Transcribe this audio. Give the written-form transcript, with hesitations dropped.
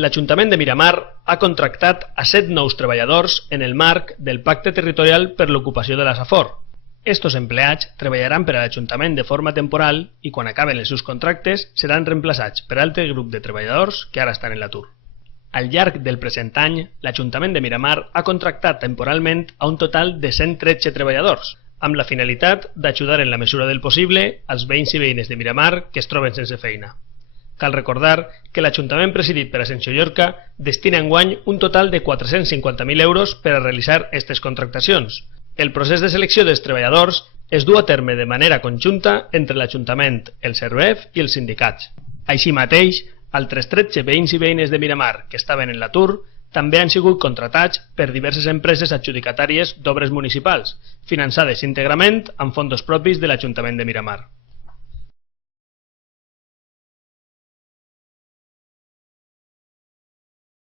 L'Ajuntament de Miramar ha contractat a 7 nous treballadors en el marc del Pacte Territorial per l'Ocupació de la Safor. Estos empleats treballaran per a l'Ajuntament de forma temporal i quan acaben els seus contractes seran reemplaçats per altre grup de treballadors que ara estan en l'atur. Al llarg del present any, l'Ajuntament de Miramar ha contractat temporalment a un total de 113 treballadors, amb la finalitat d'ajudar en la mesura del possible als veïns i veïnes de Miramar que es troben sense feina. Cal recordar que l'Ajuntament presidit per Ascensió Llorca destina enguany un total de 450.000 euros per a realitzar aquestes contractacions. El procés de selecció dels treballadors es du a terme de manera conjunta entre l'Ajuntament, el Servef i els sindicats. Així mateix, altres 13 veïns i veïnes de Miramar que estaven en l'atur també han sigut contratats per diverses empreses adjudicatàries d'obres municipals, finançades íntegrament amb fons propis de l'Ajuntament de Miramar.